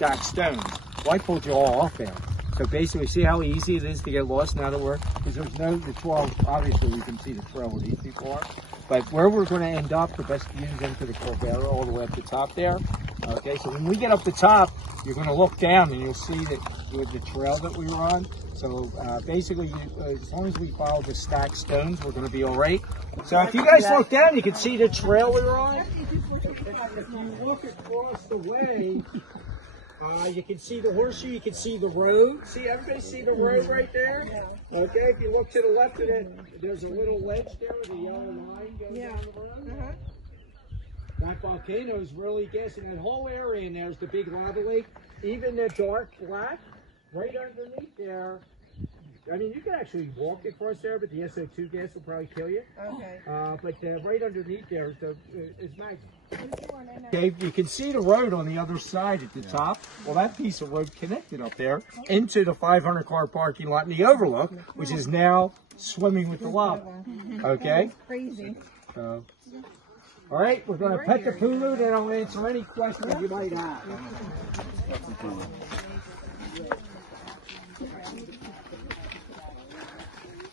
stacked stones. Well, I pulled you all off there. So basically, see how easy it is to get lost now that we're, because there's no, the trail, obviously we can see the trail where these people are. But where we're going to end up, the best views into the Caldera, all the way up the top there. Okay, so when we get up the top, you're going to look down and you'll see that with the trail that we were on. So basically, as long as we follow the stacked stones, we're going to be all right. So if you guys look down, you can see the trail we were on. If you look across the way, you can see the horseshoe, you can see the road. See, everybody see the road right there? Okay, if you look to the left of it, there's a little ledge there with a yellow line going down the road. That volcano is really guessing. That whole area in there is the big lava lake. Even the dark black, right underneath there. I mean, you can actually walk across there, but the SO2 gas will probably kill you. Okay. But right underneath there is magma. Okay, you can see the road on the other side at the top. Well, that piece of road connected up there into the 500-car parking lot in the overlook, which is now swimming with the lava. Okay? Crazy. So, all right, we're going to pet the Pulu, then I'll answer any questions you might have.